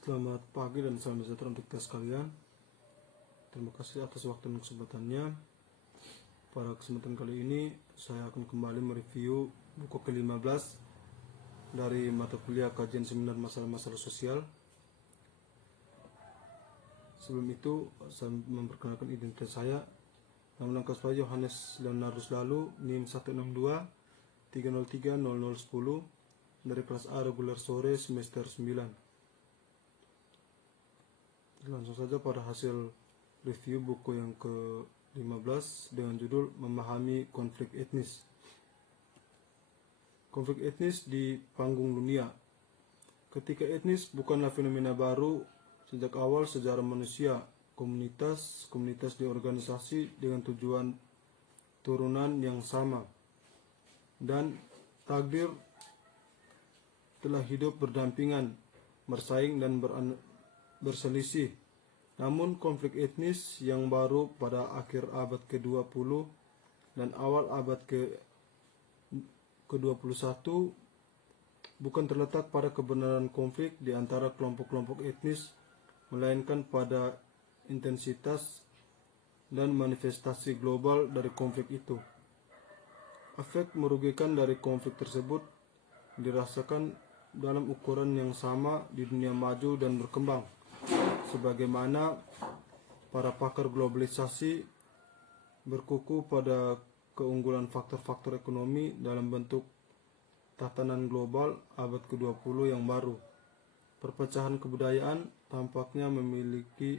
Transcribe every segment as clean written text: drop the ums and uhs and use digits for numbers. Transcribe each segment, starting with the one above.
Selamat pagi dan salam sejahtera untuk kita sekalian. Terima kasih atas waktu dan kesempatannya. Pada kesempatan kali ini saya akan kembali mereview buku ke-15 dari mata kuliah kajian seminar masalah-masalah sosial. Sebelum itu saya memperkenalkan identitas saya. Nama lengkap saya Yohanes Leonardus Lalu, NIM 162 303 0010 dari kelas A reguler sore semester 9. Langsung saja pada hasil review buku yang ke-15 dengan judul Memahami Konflik Etnis. Konflik etnis di panggung dunia. Ketika etnis bukanlah fenomena baru, sejak awal sejarah manusia, komunitas di organisasi dengan tujuan turunan yang sama, dan takdir telah hidup berdampingan, bersaing dan berselisih. Namun konflik etnis yang baru pada akhir abad ke-20 dan awal abad ke-21 bukan terletak pada kebenaran konflik di antara kelompok-kelompok etnis, melainkan pada intensitas dan manifestasi global dari konflik itu. Efek merugikan dari konflik tersebut dirasakan dalam ukuran yang sama di dunia maju dan berkembang, sebagaimana para pakar globalisasi berkuku pada keunggulan faktor-faktor ekonomi dalam bentuk tatanan global abad ke-20 yang baru. Perpecahan kebudayaan tampaknya memiliki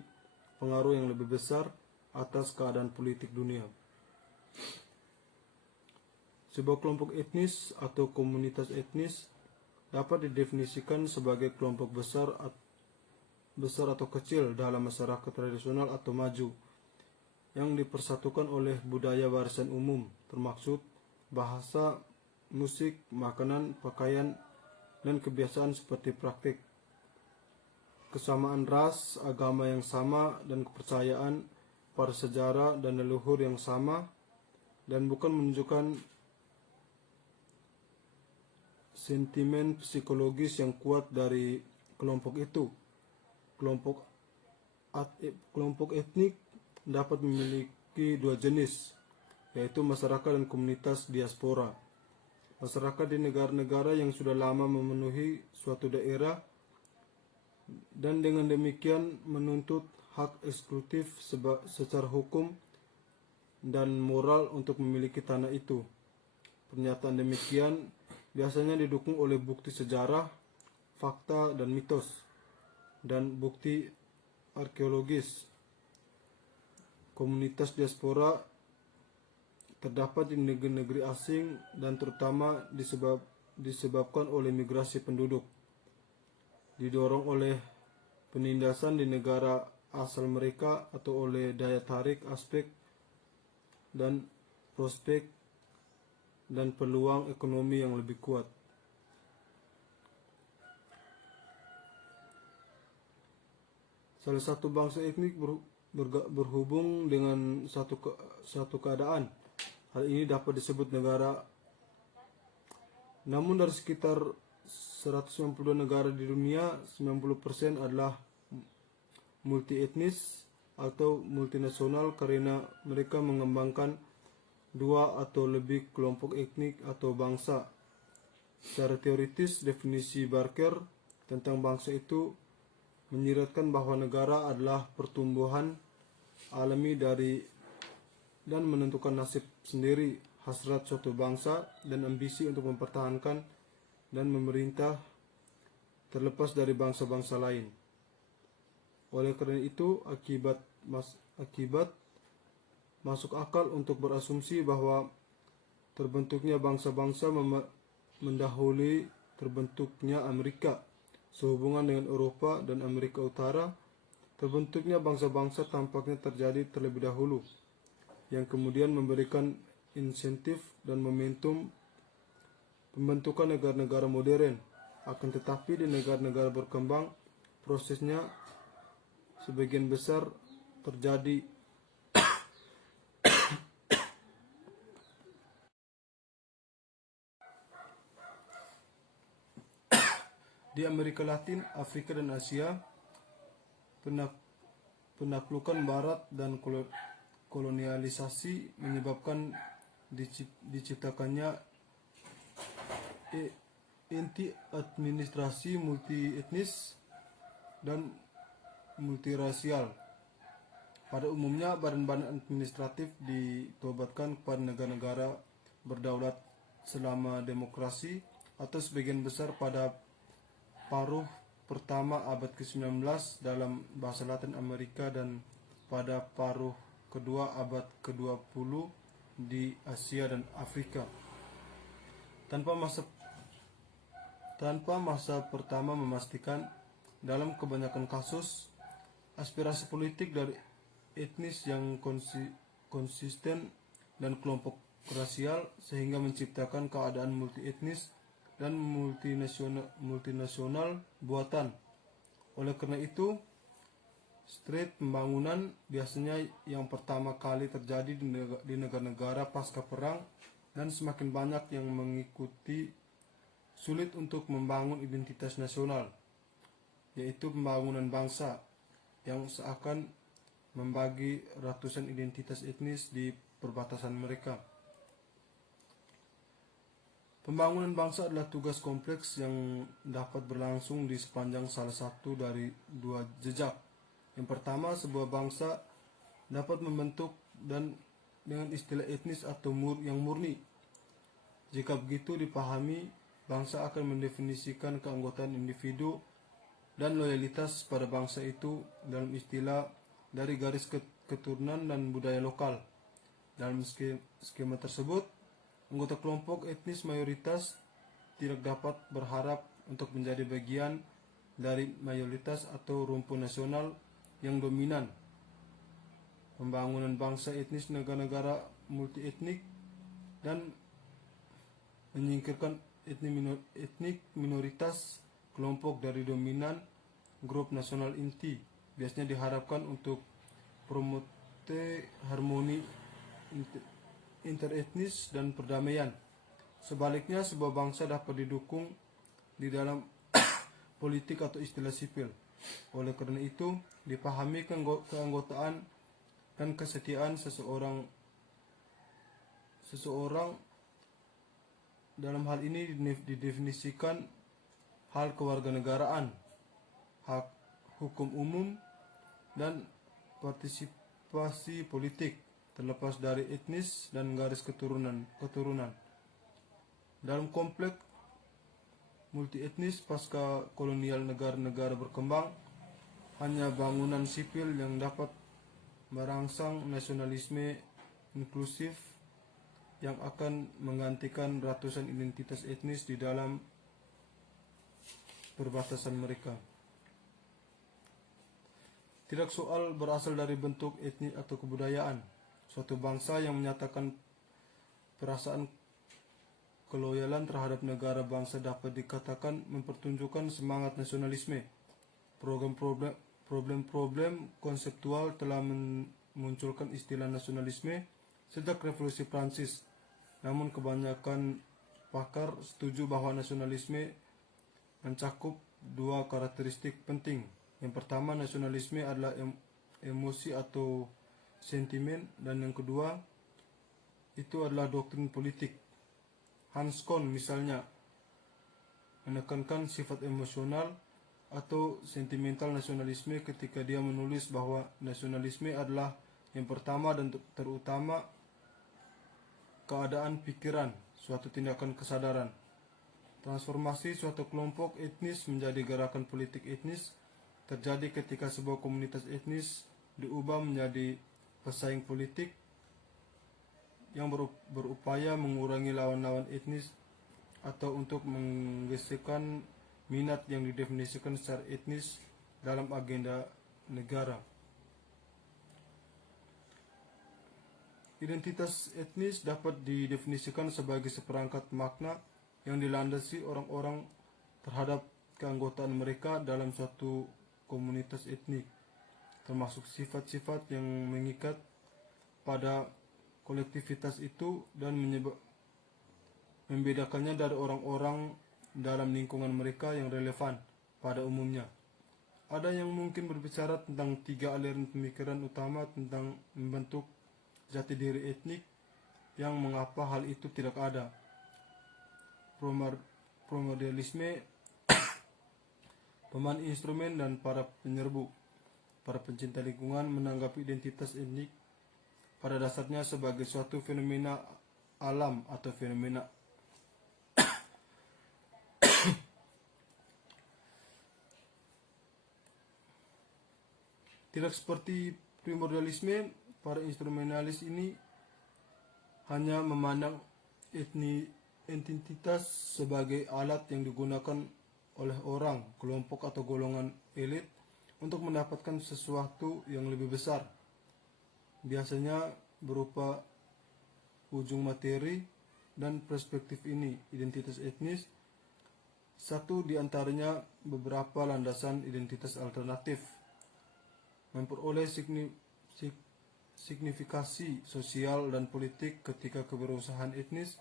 pengaruh yang lebih besar atas keadaan politik dunia. Sebuah kelompok etnis atau komunitas etnis dapat didefinisikan sebagai kelompok besar atau kecil dalam masyarakat tradisional atau maju yang dipersatukan oleh budaya warisan umum, termaksud bahasa, musik, makanan, pakaian, dan kebiasaan seperti praktik, kesamaan ras, agama yang sama, dan kepercayaan pada sejarah dan leluhur yang sama, dan bukan menunjukkan sentimen psikologis yang kuat dari kelompok itu. Kelompok etnik dapat memiliki dua jenis, yaitu masyarakat dan komunitas diaspora. Masyarakat di negara-negara yang sudah lama memenuhi suatu daerah dan dengan demikian menuntut hak eksklusif secara hukum dan moral untuk memiliki tanah itu. Pernyataan demikian biasanya didukung oleh bukti sejarah, fakta dan mitos, dan bukti arkeologis. Komunitas diaspora terdapat di negeri-negeri asing dan terutama disebabkan oleh migrasi penduduk, didorong oleh penindasan di negara asal mereka atau oleh daya tarik aspek dan prospek dan peluang ekonomi yang lebih kuat. Salah satu bangsa etnik berhubung dengan satu keadaan. Hal ini dapat disebut negara. Namun dari sekitar 192 negara di dunia, 90% adalah multietnis atau multinasional karena mereka mengembangkan dua atau lebih kelompok etnik atau bangsa. Secara teoritis, definisi Barker tentang bangsa itu menyiratkan bahwa negara adalah pertumbuhan alami dari dan menentukan nasib sendiri, hasrat suatu bangsa, dan ambisi untuk mempertahankan dan memerintah terlepas dari bangsa-bangsa lain. Oleh karena itu, akibat masuk akal untuk berasumsi bahwa terbentuknya bangsa-bangsa mendahului terbentuknya Amerika. Sehubungan dengan Eropa dan Amerika Utara, terbentuknya bangsa-bangsa tampaknya terjadi terlebih dahulu, yang kemudian memberikan insentif dan momentum pembentukan negara-negara modern. Akan tetapi di negara-negara berkembang, prosesnya sebagian besar terjadi di Amerika Latin, Afrika dan Asia. Penaklukan Barat dan kolonialisasi menyebabkan diciptakannya inti administrasi multi etnis dan multirasial. Pada umumnya, badan-badan administratif ditobatkan kepada negara-negara berdaulat selama demokrasi atau sebagian besar pada paruh pertama abad ke-19 dalam bahasa Latin Amerika dan pada paruh kedua abad ke-20 di Asia dan Afrika. Tanpa masa pertama memastikan, dalam kebanyakan kasus, aspirasi politik dari etnis yang konsisten dan kelompok rasial sehingga menciptakan keadaan multi etnis dan multinasional buatan. Oleh karena itu, street pembangunan biasanya yang pertama kali terjadi di negara-negara pasca perang, dan semakin banyak yang mengikuti sulit untuk membangun identitas nasional, yaitu pembangunan bangsa yang seakan membagi ratusan identitas etnis di perbatasan mereka. Pembangunan bangsa adalah tugas kompleks yang dapat berlangsung di sepanjang salah satu dari dua jejak. Yang pertama, sebuah bangsa dapat membentuk dan dengan istilah etnis atau yang murni. Jika begitu dipahami, bangsa akan mendefinisikan keanggotaan individu dan loyalitas pada bangsa itu dalam istilah dari garis keturunan dan budaya lokal. Dalam skema tersebut, anggota kelompok etnis mayoritas tidak dapat berharap untuk menjadi bagian dari mayoritas atau rumpun nasional yang dominan. Pembangunan bangsa etnis negara-negara multietnik dan menyingkirkan etnik minoritas kelompok dari dominan grup nasional inti biasanya diharapkan untuk promote harmoni interetnis dan perdamaian. Sebaliknya, sebuah bangsa dapat didukung di dalam politik atau istilah sipil. Oleh karena itu, dipahami keanggotaan dan kesetiaan seseorang dalam hal ini didefinisikan hal kewarganegaraan, hak hukum umum, dan partisipasi politik terlepas dari etnis dan garis keturunan. Dalam kompleks multietnis pasca kolonial negara-negara berkembang, hanya bangunan sipil yang dapat merangsang nasionalisme inklusif yang akan menggantikan ratusan identitas etnis di dalam perbatasan mereka. Tidak soal berasal dari bentuk etnis atau kebudayaan. Suatu bangsa yang menyatakan perasaan keloyalan terhadap negara bangsa dapat dikatakan mempertunjukkan semangat nasionalisme. Problem konseptual telah memunculkan istilah nasionalisme sejak Revolusi Prancis. Namun kebanyakan pakar setuju bahwa nasionalisme mencakup dua karakteristik penting. Yang pertama, nasionalisme adalah emosi atau sentimen, dan yang kedua itu adalah doktrin politik. Hans Kohn misalnya menekankan sifat emosional atau sentimental nasionalisme ketika dia menulis bahwa nasionalisme adalah yang pertama dan terutama keadaan pikiran, suatu tindakan kesadaran. Transformasi suatu kelompok etnis menjadi gerakan politik etnis terjadi ketika sebuah komunitas etnis diubah menjadi pesaing politik yang berupaya mengurangi lawan-lawan etnis atau untuk menggeserkan minat yang didefinisikan secara etnis dalam agenda negara. Identitas etnis dapat didefinisikan sebagai seperangkat makna yang dilandasi orang-orang terhadap keanggotaan mereka dalam suatu komunitas etnik, termasuk sifat-sifat yang mengikat pada kolektivitas itu dan membedakannya dari orang-orang dalam lingkungan mereka yang relevan pada umumnya. Ada yang mungkin berbicara tentang 3 aliran pemikiran utama tentang membentuk jati diri etnik, yang mengapa hal itu tidak ada. Promodernisme, pemain instrumen, dan para penyerbu. Para pencinta lingkungan menanggapi identitas etnik pada dasarnya sebagai suatu fenomena alam atau fenomena tidak seperti primordialisme. Para instrumentalis ini hanya memandang entitas sebagai alat yang digunakan oleh orang, kelompok atau golongan elit untuk mendapatkan sesuatu yang lebih besar, biasanya berupa ujung materi. Dan perspektif ini, identitas etnis, satu di antaranya beberapa landasan identitas alternatif, memperoleh signifikasi sosial dan politik ketika keberusahaan etnis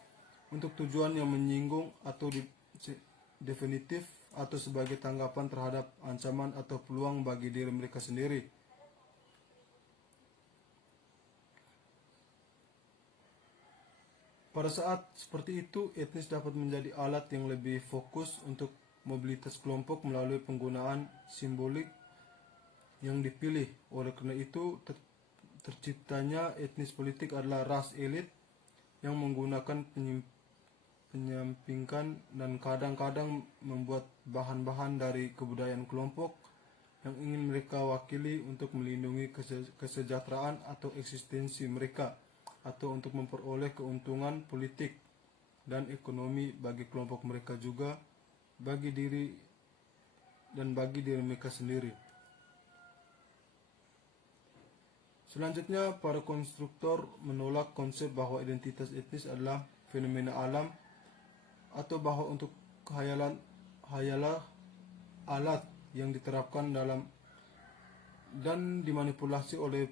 untuk tujuan yang menyinggung atau definitif atau sebagai tanggapan terhadap ancaman atau peluang bagi diri mereka sendiri. Pada saat seperti itu, etnis dapat menjadi alat yang lebih fokus untuk mobilitas kelompok melalui penggunaan simbolik yang dipilih. Oleh karena itu, terciptanya etnis politik adalah ras elit yang menggunakan penyampingkan dan kadang-kadang membuat bahan-bahan dari kebudayaan kelompok yang ingin mereka wakili untuk melindungi kesejahteraan atau eksistensi mereka, atau untuk memperoleh keuntungan politik dan ekonomi bagi kelompok mereka juga bagi diri mereka sendiri. Selanjutnya, para konstruktor menolak konsep bahwa identitas etnis adalah fenomena alam atau bahwa untuk hayalah alat yang diterapkan dalam dan dimanipulasi oleh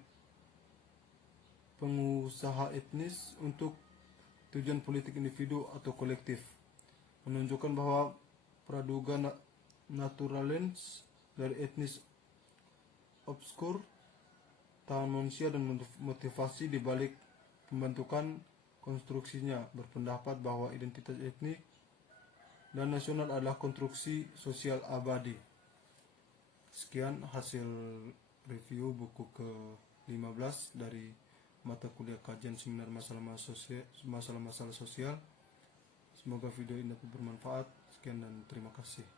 pengusaha etnis untuk tujuan politik individu atau kolektif, menunjukkan bahwa praduga naturalens dari etnis obskur, tangan manusia dan motivasi di balik pembentukan konstruksinya, berpendapat bahwa identitas etnik dan nasional adalah konstruksi sosial abadi. Sekian hasil review buku ke-15 dari mata kuliah kajian seminar masalah-masalah sosial. Semoga video ini dapat bermanfaat. Sekian dan terima kasih.